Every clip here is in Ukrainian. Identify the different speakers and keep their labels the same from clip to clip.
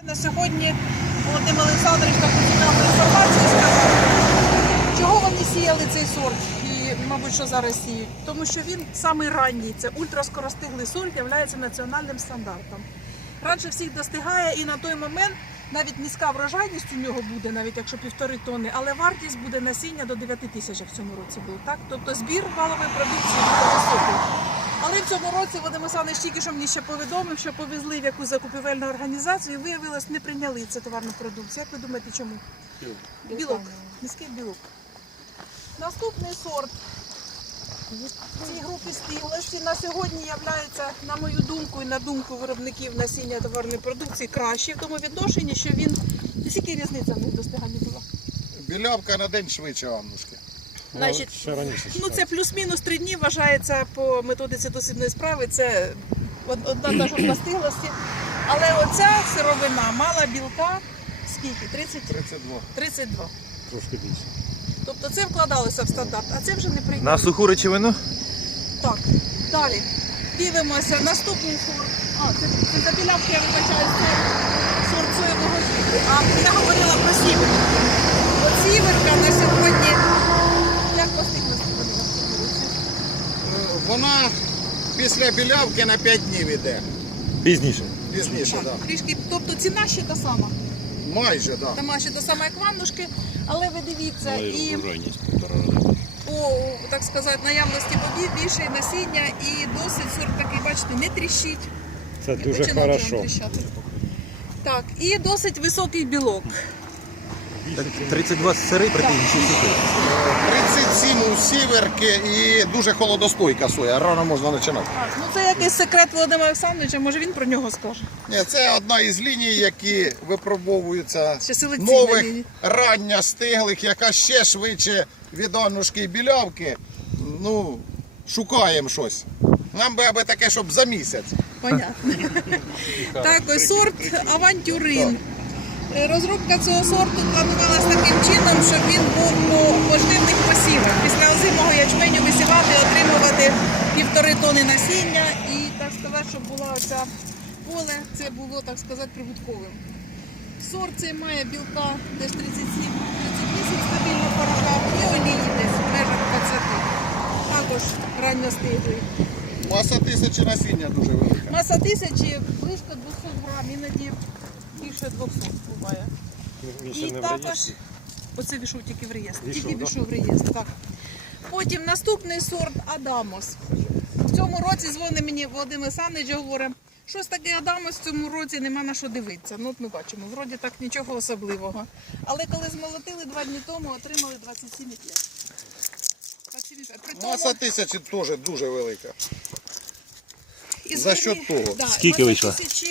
Speaker 1: На сьогодні Володимир Олександрович таку цікаву інформацію сказав, чого вони сіяли цей сорт і, мабуть, що зараз сіють. Тому що він самий ранній, це ультраскоростиглий сорт, є національним стандартом. Раніше всіх достигає і на той момент навіть низька врожайність у нього буде, навіть якщо 1,5 тонни, але вартість буде насіння до 9 тисяч в цьому році був. Так? Тобто збір валової продукції буде високий. Але в цьому році Володимир Олександрович тільки що мені ще повідомив, що повезли в якусь закупівельну організацію і виявилось, не прийняли цю товарну продукцію. Як ви думаєте, чому? Білок. Низький білок. Наступний сорт в цій групі стиглості на сьогодні є, на мою думку і на думку виробників насіння товарної продукції, краще в тому відношенні, що він... Скільки різниця в них достигання була?
Speaker 2: Білявка на день швидше Аннушки.
Speaker 1: Значить, ну це плюс-мінус 3 дні вважається по методиці дослідної справи, це одна та ж стиглості. Але оця сировина мала білка скільки?
Speaker 2: 32.
Speaker 1: 32.
Speaker 3: Трошки більше.
Speaker 1: Тобто це вкладалося в стандарт, а це вже не прийнято.
Speaker 3: На суху речовину?
Speaker 1: Так, далі. Дивимося, наступний сорт. Це за білявки, я вибачаю, це сорт соєвого житу. А я говорила про сіверку. От сіверка на сьогодні, як по стиглості вони на цьому році?
Speaker 2: Вона після білявки на 5 днів іде.
Speaker 3: Пізніше.
Speaker 2: Пізніше, так.
Speaker 1: Так, трішки, тобто ціна ще та сама.
Speaker 2: Майже, так.
Speaker 1: Тама ще та сама, як ваннушки, але ви дивіться, і по, так сказати, наявності бобів більше насіння і досить сорт такий, бачите, не тріщить.
Speaker 3: Це дуже хорошо.
Speaker 1: Так, і досить високий білок.
Speaker 3: 32 сири проти інших сухих.
Speaker 2: 37 у сіверки і дуже холодостойка соя. Рано можна починати.
Speaker 1: Ну це якийсь секрет Володимира Олександровича, може він про нього скаже.
Speaker 2: Ні, це одна із ліній, які випробовуються
Speaker 1: Ще селекційна
Speaker 2: нових,
Speaker 1: лінія.
Speaker 2: рання стиглих, яка ще швидше від Аннушки і білявки. Ну, шукаємо щось. Нам би аби таке, щоб за місяць.
Speaker 1: Понятно. Так, ось сорт авантюрин. Розробка цього сорту планувалася таким чином, щоб він був по пожнивних посівах. Після озимого ячменю висівати, отримувати 1,5 тонни насіння і, так сказати, щоб була оця поле, це було, так сказати, прибутковим. Сорт цей має білка десь 37-38 стабільно порога і олії десь в межах 20. Також ранньостиглий.
Speaker 2: Маса тисячі насіння дуже велика.
Speaker 1: Маса 1000 близько 200 грам, іноді більше 200 буває. І також, оце війшов тільки в реєстр, тільки війшов в реєстр, так. Потім наступний сорт Адамос. В цьому році дзвонить мені Володимир Олександрович і говорить, щось таке Адамос в цьому році нема на що дивитися. Ну от ми бачимо, вроді так нічого особливого. Але коли змолотили 2 дні тому, отримали 27,5.
Speaker 2: Маса тисячі теж дуже велика. За що того?
Speaker 1: Да,
Speaker 3: Скільки вийшло?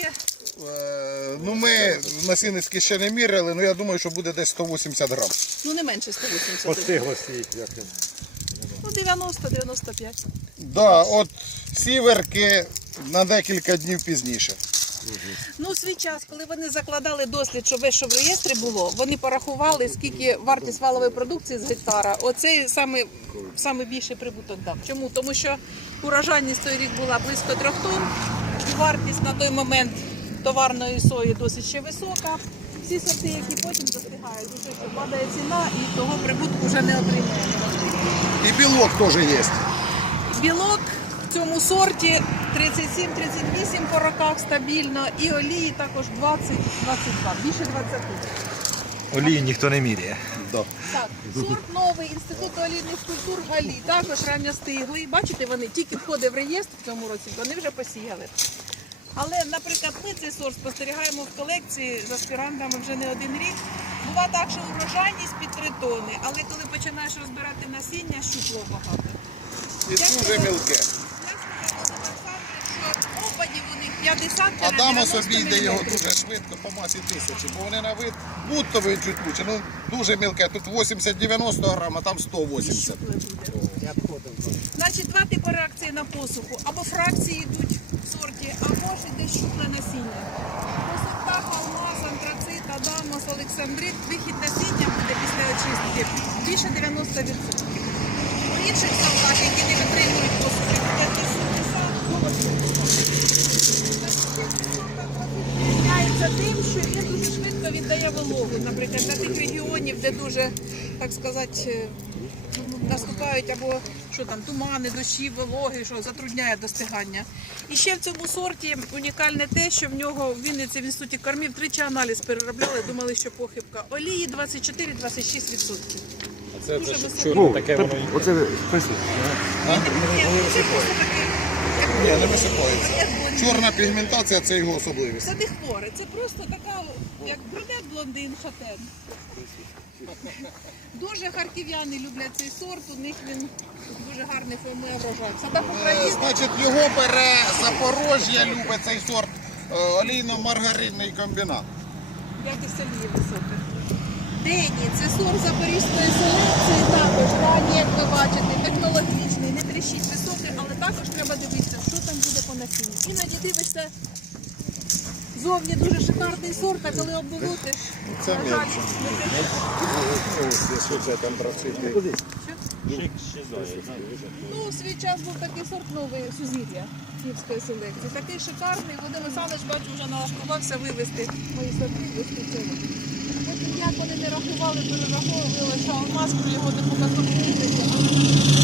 Speaker 2: Ну ми насінницькі ще не міряли, але я думаю, що буде десь 180 грам.
Speaker 1: Ну не менше 180.
Speaker 3: По стиглості, як він?
Speaker 1: Ну 90-95.
Speaker 2: Да, от сіверки на декілька днів пізніше.
Speaker 1: Ну, у свій час, коли вони закладали дослід, що весь, що в реєстрі було, вони порахували, скільки вартість валової продукції з гектара. Оцей саме більший прибуток дав. Чому? Тому що урожайність той рік була близько 3 тонн, вартість на той момент товарної сої досить ще висока. Всі сорти, які потім достигають, вже що падає ціна і того прибутку вже не отримує.
Speaker 2: І білок теж є.
Speaker 1: Білок в цьому сорті 37-38 по роках стабільно і олії також 20-22, більше 20.
Speaker 3: Олії ніхто не міряє.
Speaker 2: Да.
Speaker 1: Так, сорт новий, Інститут олійних культур Галі, також ранньостиглий. Бачите, вони тільки входить в реєстр в цьому році, вони вже посіяли. Але, наприклад, ми цей сорт спостерігаємо в колекції з аспірантами вже не один рік. Бува так, що урожайність під 3 тонни, але коли починаєш розбирати насіння, щупло багато.
Speaker 2: І дуже мілке.
Speaker 1: Опадів у них 50
Speaker 2: Адамос обійде його дуже швидко по масі тисячі, бо вони на вид будто-ви чуть лучше. Ну дуже мілке, тут 80-90 грам, а там 180.
Speaker 1: Значить, 2 типи реакції на посуху. Або фракції йдуть в сорті, або ж іде щупле насіння. По сортах алмаз, антрацит, Адамос, Олександрит, вихід насіння буде після очистки більше 90%. У інших сортах, які не витримують посухи, буде до 70. Відрізняється тим, що він дуже швидко віддає вологу, наприклад, для тих регіонів, де дуже, так сказати, наступають або що там, тумани, дощі, вологи, що затрудняє достигання. І ще в цьому сорті унікальне те, що в нього в Вінниці в інституті кормів тричі аналіз переробляли, думали, що похибка. Олії 24-26%.
Speaker 3: Це
Speaker 1: Дуже
Speaker 3: ж
Speaker 1: високо.
Speaker 3: чорне таке воно.
Speaker 4: Оце пишу.
Speaker 1: Це просто таке,
Speaker 2: Ні, не висипається.
Speaker 1: як блондин.
Speaker 2: Чорна пігментація це його особливість.
Speaker 1: Це не хворе, це просто така, як брюнет блондин хатен. Дуже харків'яни люблять цей сорт, у них він дуже гарний формує врожай. В садах України
Speaker 2: Значить, його бере Запорожжя, любить цей сорт олійно-маргаринний комбінат.
Speaker 1: якість олії висока. Дені, це сорт запорізької селекції, також ранній, як ви бачите, технологічний, не тріщить високий, але також треба дивитися, що там буде по насінню. Іноді дивишся, зовні дуже шикарний сорт, а коли обмолотиш,
Speaker 2: Це
Speaker 1: на жаль,
Speaker 2: м'якше.
Speaker 3: Якщо це там процити.
Speaker 1: Ну, у свій час був такий сорт новий сузір'я київської селекції. Такий шикарний. Володимир Олександрович, бачу, вже налаштувався вивезти мої сорти до спеціалу. Потім як вони не рахували, перераховували, що алмаз про його не показав.